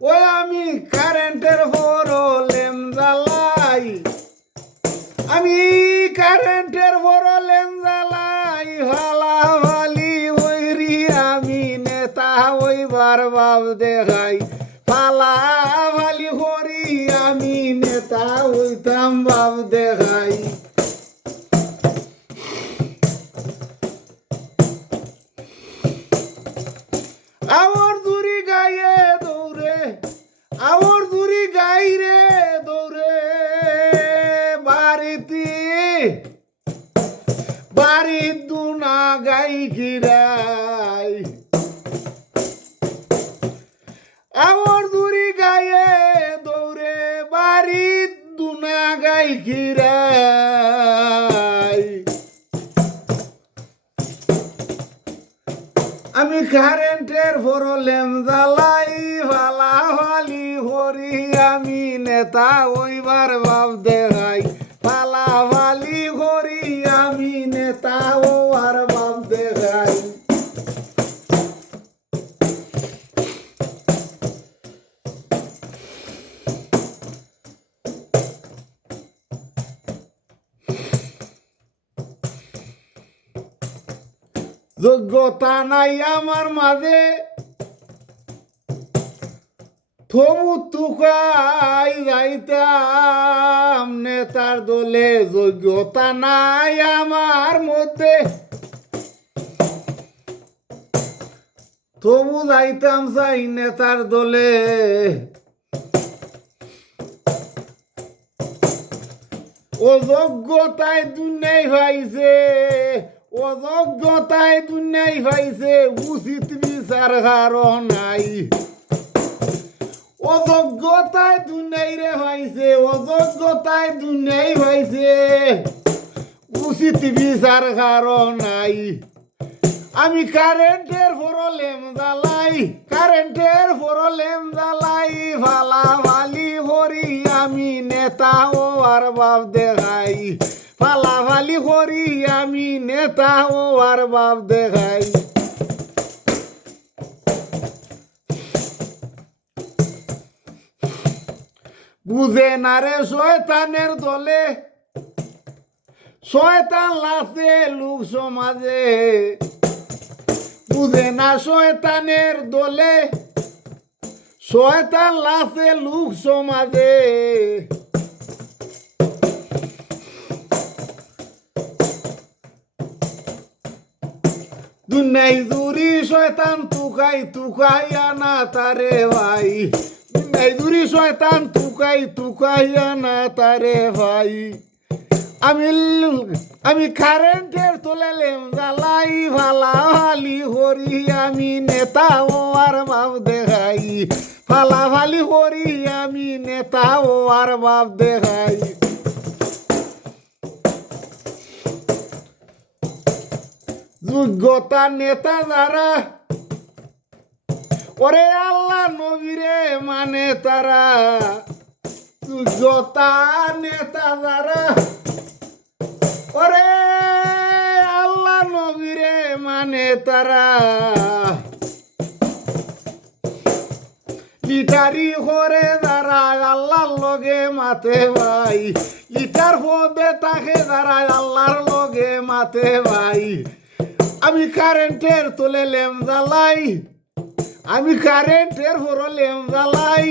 ওই আমি কারেন্টের প্রবলেম জ্বালাই। আমি কারেন্টের প্রবলেম জ্বালাই ভালি ওইরি আমি নেতা ওইবার বাব দেখাই ফালা ভালি হরি আমি নেতা ওইতাম বাব দেখাই গাই গিরাই। আমার দূরি গায়ে দৌড়ে বাড়ি দুনা গাই গিরাই। আমি কারেন্টের প্রবলেম জ্বালাই ভালা ভালি হরি আমি নেতা, ওইবার বাপ দেখাই। পালা ভালি হরি আমি নেতা যোগ্যতা নাই আমার মাঝে। থমু তুকাই যাইতাম, নেতার দলে যোগ্যতা নাই আমার মধ্যে। তবু যাইতাম চাই নেতার দলে। অযোগ্যতায় দুনিয়ায় ভাইছে অযোগ্যতায় দুনিয়ায় ভাইছে উচিত বিচার কারণ নাই। অযোগ্যতায় দুনিয়ায় রে ভাইছে অযোগ্যতায় দুনিয়ায় ভাইছে উচিত বিচার কারণ নাই। আমি কারেন্টের প্রবলেম জ্বালাই, কারেন্টের প্রবলেম জ্বালাই ফালা ফালি হরি আমি, নেতা ও আর বাপ দেখাই। ফালা ফালি হরি আমি নেতা ও আর বাপ দেখাই বুঝে না রে শয়তানের দলে শয়তান লাসে লোক সমাজে বুঝে না শয়তানের দলে শয়তান লাসে লোক সমাজে দুনাই দূরি শয়তান তুকাই তুকাই আনা তারে ভাই। দুনাই দূরি শয়তান তুকাই তুকাই আনা তারে ভাই। আমি আমি কারেন্টের তোলালেম জ্বালাই ভালা ভালি হরি আমি নেতা ও আর বাপ দেখাই। ফালা ভালি হরি আমি নেতা ও আর বাপ দেখাই। যোগ্যতা নেতা যারা, ওরে আল্লাহ নবীরে মানে তারা। যোগ্যতা নেতা যারা, ওরে আল্লাহ নবীরে মানে তারা। লিটারি করে দাঁড়ায় আল্লাহর লগে মাতে ভাই। লিটার পদে তাকে দাঁড়ায় আল্লাহর লগে মাতে ভাই। আমি কারেন্টের তোলে লেম জ্বালাই। আমি কারেন্টের হরো লেম জ্বালাই।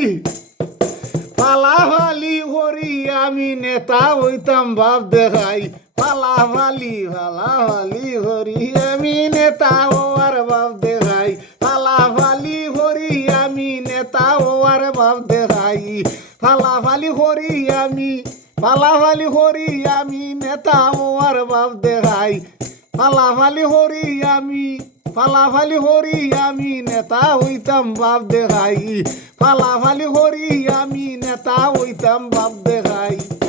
পালাভালি হরি আমি নেতা হইতাম বাপ দেখাই। পালাভালি পালাভালি হরি আমি নেতা হওয়ার বাপ দেখাই। পালাভালি হরি আমি নেতা হওয়ার বাপ দেখাই। পালাভালি হরি আমি, পালাভালি হরি আমি নেতা হওয়ার বাপ দেখাই। পালাভালি হরি আমি পালাফালি হরি আমি, নেতা হইতাম বাপ দেখাই। পালাফালি হরি আমি, নেতা হইতাম বাপ দেখাই।